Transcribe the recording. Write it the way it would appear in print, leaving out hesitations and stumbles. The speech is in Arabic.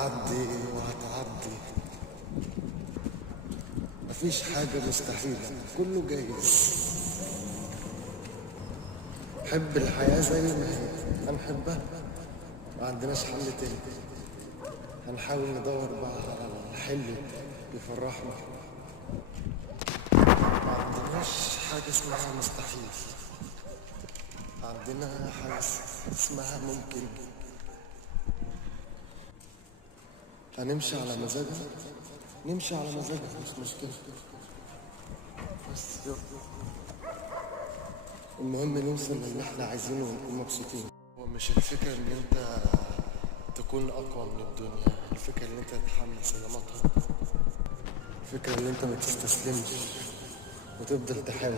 هتعدي وهتعدي، مفيش حاجة مستحيلة، كله جايز. حب الحياة زي ما هي، هنحبها، ما عندناش حل تاني. هنحاول ندور بقى على الحلو يفرحنا. ما عندناش حاجة اسمها مستحيل، عندنا حاجة اسمها ممكن. هنمشي على مزاجنا، نمشي على مزاجنا، مش مشكلة. بس يلا، المهم نوصل للي احنا عايزينه ونكون مبسوطين. هو مش الفكرة ان انت تكون اقوى من الدنيا، الفكرة ان انت تتحمل صدماتها، الفكرة ان انت ما تستسلمش وتفضل تحاول.